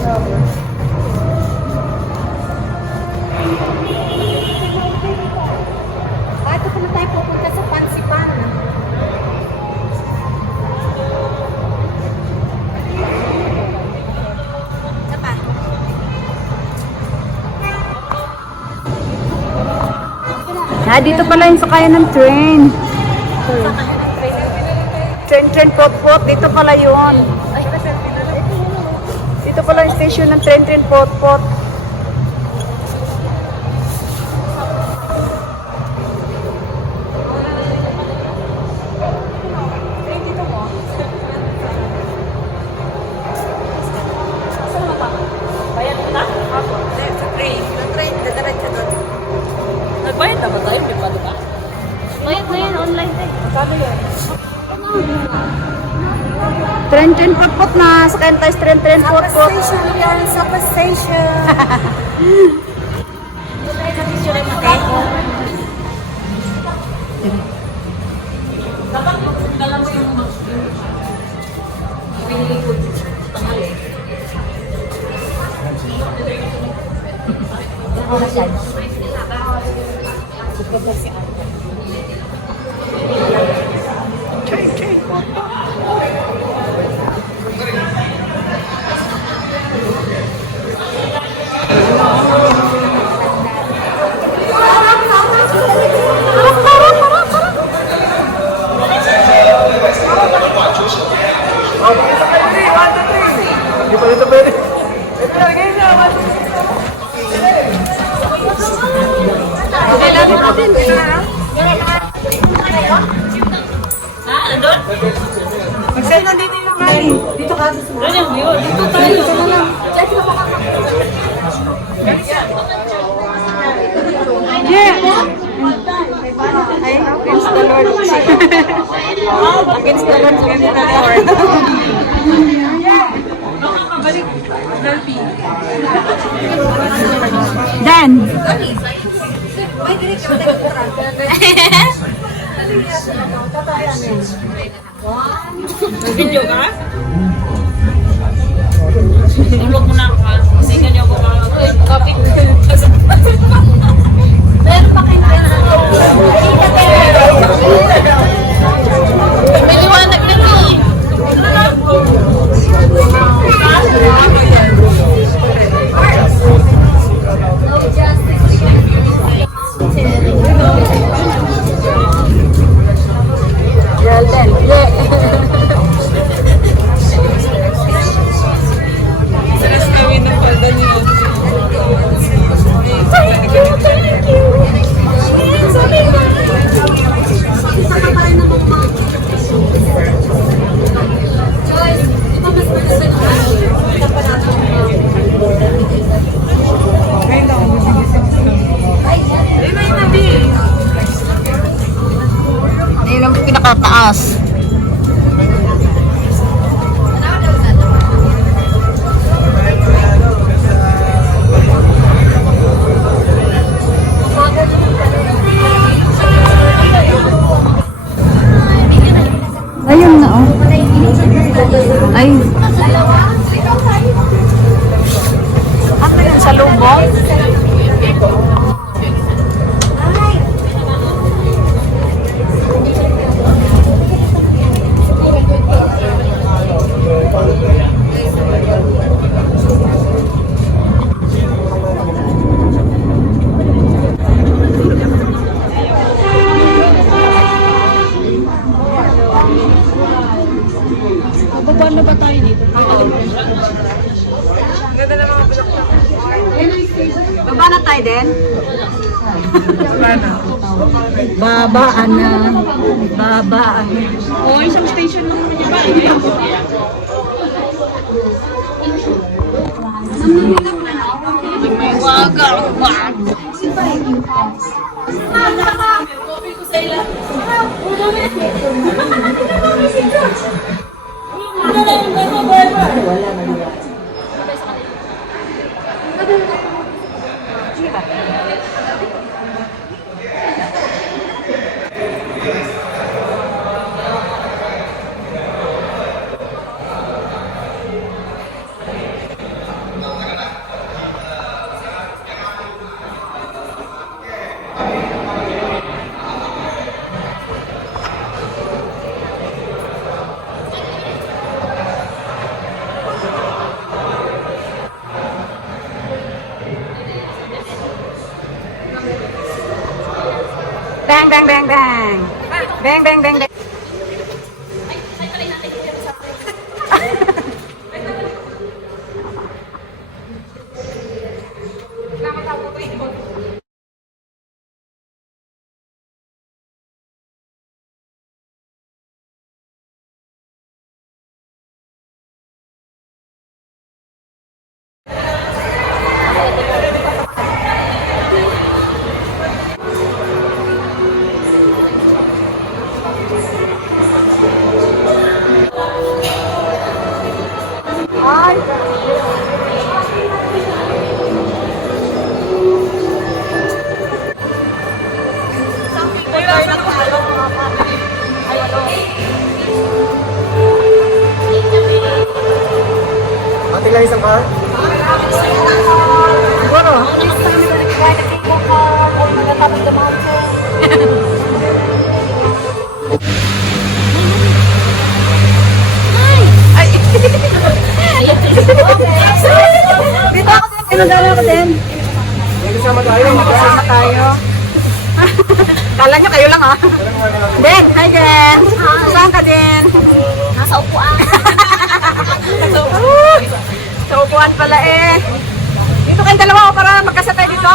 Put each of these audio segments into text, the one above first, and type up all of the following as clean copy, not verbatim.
Ito pa na tayo pupunta sa Pansipan. Sapa? Dito pala yung sakayan ng train. Train, pot. Dito pala yun. Dito pala yung station ng train, pot. Nagbayad na ba tayo? Di ba, di ba? Bayad na yan, online din. Kano yan? Train, pot na. Sakayan tayo train, pot. Station yan, sa station. Dapat dala mo yung pinili ko tanghali. Hindi pa rin pwede. Ito lagi na. Magsend na dito yung kanin. Dito ka. Doon yung view. Dito tayo. Dito na lang. Against the Lord. Against the Lord. Against the Lord. Dan. Video ka? Tulog mo na ako ha. Kasi ganyan ko copy. Pero Miliwanag na to. Saras kawin ng palda niya. Ayun ang pinakataas. Ayun na oh. Ay. Ano yun sa lubong? Paano ba tayo dito? Ganda na mga bulak na. Baba na tayo din? Paano? Babaan na. Babaan. Oo, isang station lang naman yung ba? May waga ang wag. Bang, bang, bang, bang. Bang, bang, bang, bang. Ate lang isang car? Siguro. Dito ako din. Pinadala ko din. May kasama tayo. Kasama tayo. Kala nyo kayo lang ah. Den, hi Den. Saan ka din? Nasa upuan. Sa upuan pala eh. Dito kayong dalawa oh, para magkasatay dito.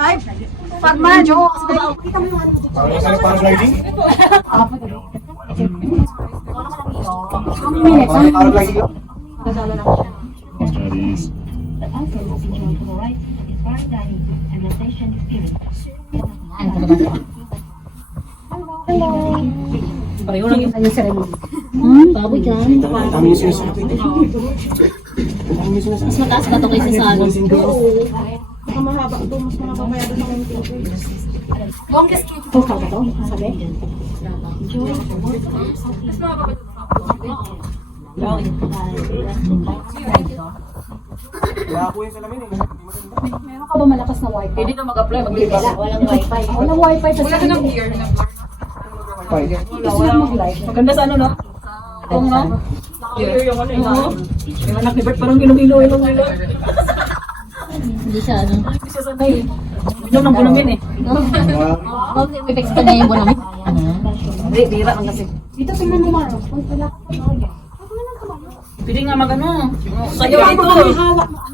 Ay, Farman. Kita mo yung ano dito. Para sliding? Para sliding? Pareho lang yung baboy ka. Kami yung sinasabi. Mas mataas ba ito kaysa sa ano? Longest cake po ka ba to? Sabi? Wala ako yung salamin eh. Meron ka ba malakas na wifi? Pwede ka mag-apply, mag-lipas. Walang wifi. Walang wifi pa sa inyo. Gusto lang mag-live. Maganda sa ano, no? Oo nga. Clear yung ano, no? Yung anak ni Bert parang ginumilo. Hindi siya, ano? Hindi siya sanay. Inom ng bunangin eh. May text ka na yung buwan namin. Hindi, bira lang kasi. Dito tingnan mo Maro. Wala. Pwede nga mag-ano. Sa'yo dito.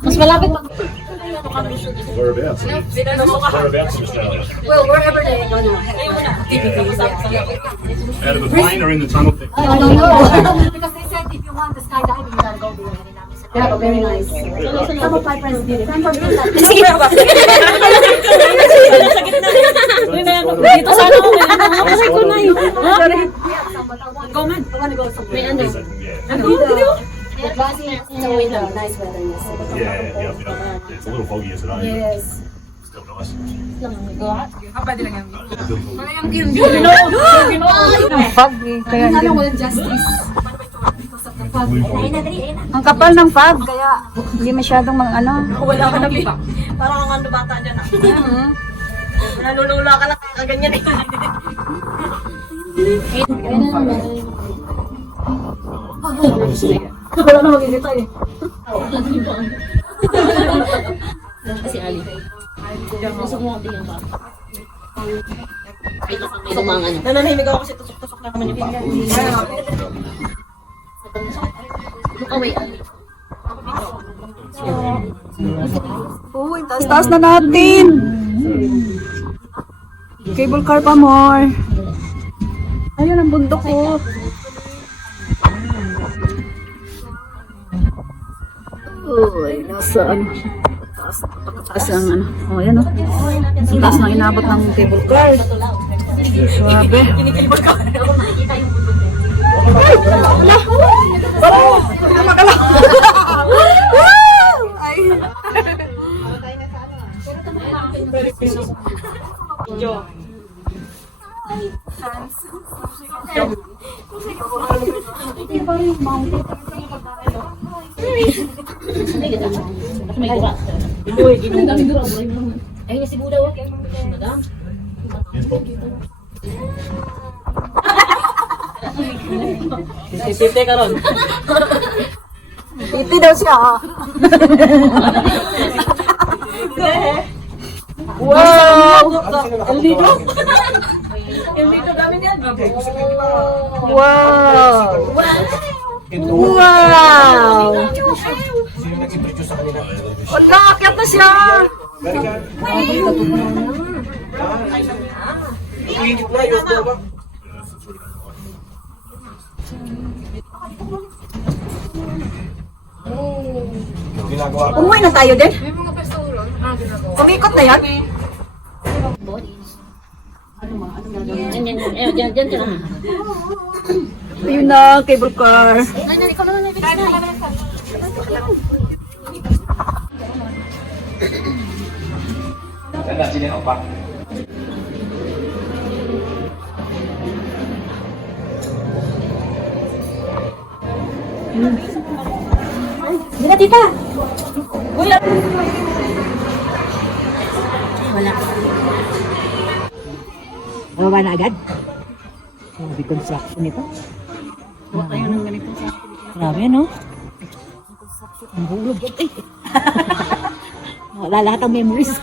Mas malapit pa. Whereabouts? Whereabouts, Mr. Elliot? Well, wherever they go na. Out of the plane or in the tunnel? I don't know. Because they said if you want the skydiving, you gotta go there. Yeah, very nice. Some of my friends did it. I'm from Finland. Dito sa ano? Aray ko na yun. Comment. I wanna go somewhere. May ano? Yeah. But last year, it's a winter, nice weather yesterday. Yeah. It's a little foggy today. Yes. Still nice. Fog eh. Kaya Ano hindi. walang justice. Because of the fog. Ang kapal ng fog, kaya hindi masyadong ano. Wala ka na pipa. Parang ang ano bata dyan ah. Nalulula ka lang kaganyan eh. Wala na magigita eh. Kasi Ali. Gusto mo natin yung bata. Ito mga ano. Nananahimik ako kasi tusok-tusok na naman yung bata. Look away, Ali. Uy, taas-taas na natin. Cable car pa more. Ayun ang bundok ko. Uy, nasa ano. Taas ang ano. Oh, yan oh. Ang taas na inabot ng cable car. Grabe. May dura. Uy, ginagawa. Ayun na si Buda. Madam. Titi ka ron. Titi daw siya ah. Wow! El Nido? El Nido namin yan. Wow! Ito. Wow! Sino nag-introduce sa kanila? Wala, akyat na siya! Very good. Iinit na, yung baba. Ginagawa ko. Umuwi na tayo din? Kumikot na yan? Ayun na, cable car. Sini apa? Hindi na, tita. Bababa na agad? Grabe construction nito. Huwag tayo ng ganito. Grabe, no? Ang hulog yan. Wala lahat ang memories.